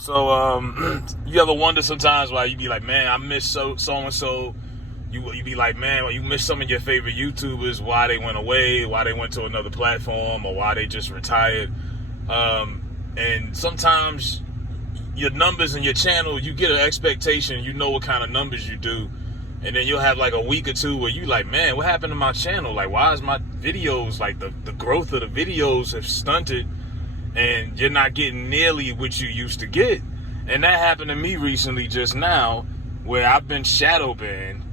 So you ever wonder sometimes why you be like, man, I miss so and so. You be like, man, well, you miss some of your favorite YouTubers, why they went away, why they went to another platform, or why they just retired. And sometimes your numbers in your channel, you get an expectation, you know what kind of numbers you do. And then you'll have like a week or two where you like, man, what happened to my channel? Like, why is my videos, like the growth of the videos have stunted and you're not getting nearly what you used to get? And that happened to me recently just now where I've been shadow banned.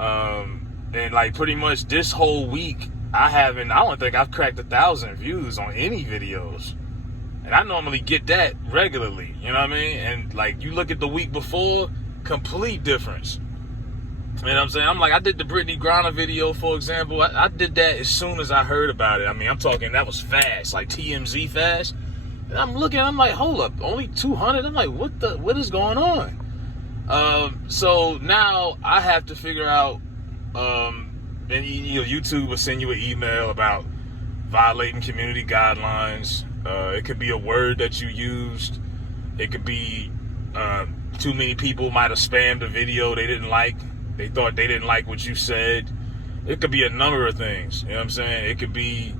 And like pretty much this whole week, I don't think I've cracked 1,000 views on any videos. And I normally get that regularly, you know what I mean? And like you look at the week before, complete difference. You know what I'm saying? I'm like, I did the Brittany Griner video, for example. I did that as soon as I heard about it. I mean, I'm talking, that was fast, like TMZ fast. And I'm looking, I'm like, hold up, only 200? I'm like, what is going on? So now I have to figure out, and YouTube will send you an email about violating community guidelines. It could be a word that you used. It could be, too many people might have spammed a video they didn't like. They thought they didn't like what you said. It could be a number of things. You know what I'm saying? It could be,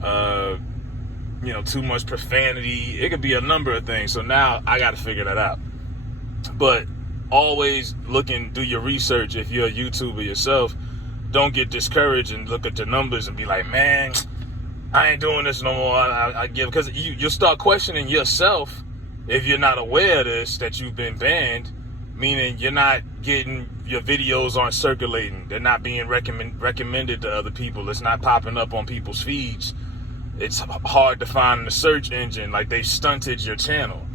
too much profanity. It could be a number of things. So now I got to figure that out. But always do your research. If you're a YouTuber yourself, don't get discouraged and look at the numbers and be like, man, I ain't doing this no more. I give, because you'll start questioning yourself if you're not aware of this, that you've been banned, meaning you're not getting, your videos aren't circulating. They're not being recommended to other people. It's not popping up on people's feeds. It's hard to find in the search engine. Like, they stunted your channel.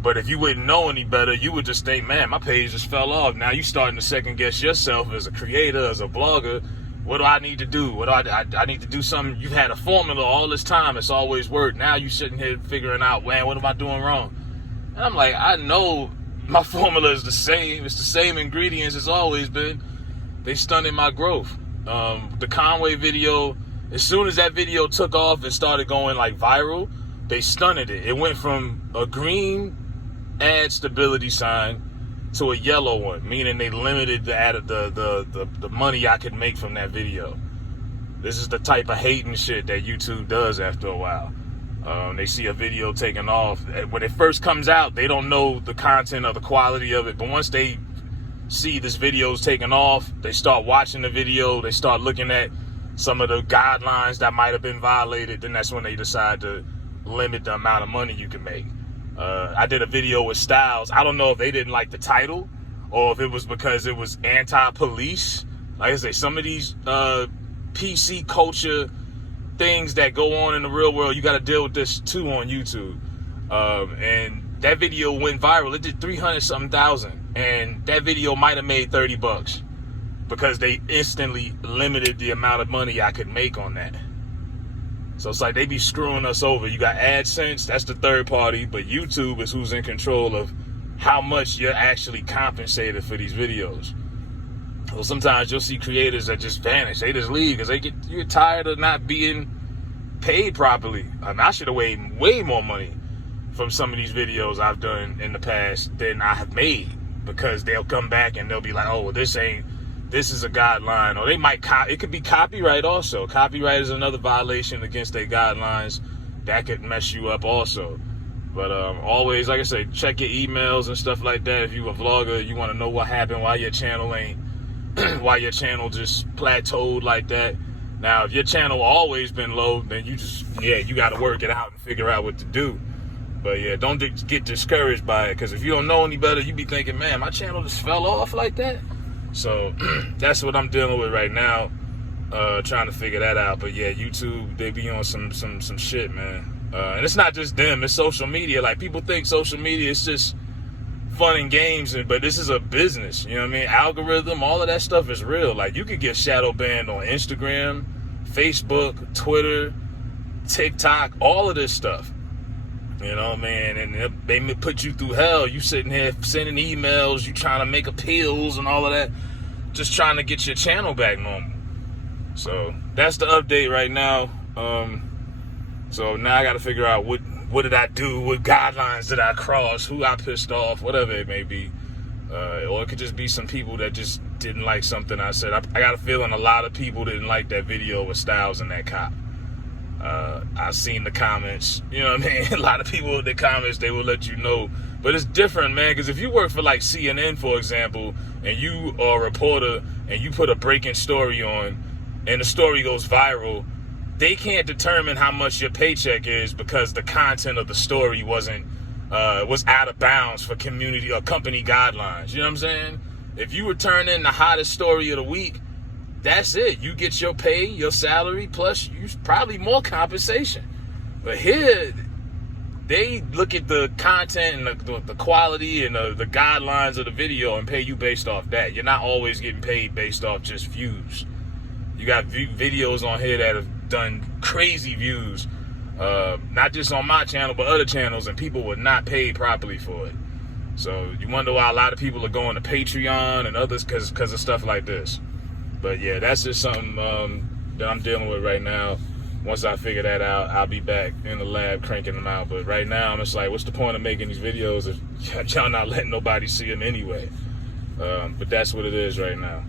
But if you wouldn't know any better, you would just think, man, my page just fell off. Now you're starting to second guess yourself as a creator, as a blogger. What do I need to do? I need to do something? You've had a formula all this time. It's always worked. Now you're sitting here figuring out, man, what am I doing wrong? And I'm like, I know my formula is the same. It's the same ingredients it's always been. They stunted my growth. The Conway video, as soon as that video took off and started going like viral, they stunted it. It went from a green ad stability sign to a yellow one, meaning they limited the money I could make from that video. This is the type of hating shit that YouTube does after a while. They see a video taking off. When it first comes out, they don't know the content or the quality of it. But once they see this video's taking off, they start watching the video. They start looking at some of the guidelines that might have been violated. Then that's when they decide to limit the amount of money you can make. I did a video with Styles. I don't know if they didn't like the title or if it was because it was anti-police. Like I say, some of these PC culture things that go on in the real world, you got to deal with this too on YouTube. And that video went viral. It did 300-something thousand, and that video might have made $30 because they instantly limited the amount of money I could make on that. So it's like they be screwing us over. You got AdSense, that's the third party, but YouTube is who's in control of how much you're actually compensated for these videos. So sometimes you'll see creators that just vanish. They just leave because you're tired of not being paid properly. I mean, I should have made way more money from some of these videos I've done in the past than I have made, because they'll come back and they'll be like, oh, well, this is a guideline. Or they might, it could be copyright also. Copyright is another violation against their guidelines that could mess you up also. But always, like I say, check your emails and stuff like that. If you're a vlogger, you want to know what happened, why your channel just plateaued like that. Now, if your channel always been low, then you got to work it out and figure out what to do. But yeah, don't get discouraged by it, because if you don't know any better, you be thinking, man, my channel just fell off like that. So that's what I'm dealing with right now, trying to figure that out. But yeah, YouTube, they be on some shit, man. And it's not just them, it's social media. Like, people think social media is just fun and games, but this is a business, you know what I mean? Algorithm, all of that stuff is real. Like, you could get shadow banned on Instagram, Facebook, Twitter, TikTok, all of this stuff. You know what I mean? And they may put you through hell. You sitting here sending emails, you trying to make appeals and all of that, just trying to get your channel back normal. So that's the update right now. So now I got to figure out what what did I do? What guidelines did I cross? Who I pissed off? Whatever it may be. Or it could just be some people that just didn't like something I said. I got a feeling a lot of people didn't like that video with Styles and that cop. I've seen the comments. You know what I mean? A lot of people in the comments, they will let you know. But it's different, man, because if you work for like CNN, for example, and you are a reporter and you put a breaking story on and the story goes viral, they can't determine how much your paycheck is because the content of the story was out of bounds for community or company guidelines. You know what I'm saying? If you would turn in the hottest story of the week, that's it. You get your pay, your salary, plus you probably more compensation. But here, they look at the content and the quality and the guidelines of the video and pay you based off that. You're not always getting paid based off just views. You got videos on here that have done crazy views, not just on my channel, but other channels, and people were not paid properly for it. So you wonder why a lot of people are going to Patreon and others because of stuff like this. But yeah, that's just something that I'm dealing with right now. Once I figure that out, I'll be back in the lab cranking them out. But right now, I'm just like, what's the point of making these videos if y'all not letting nobody see them anyway? But that's what it is right now.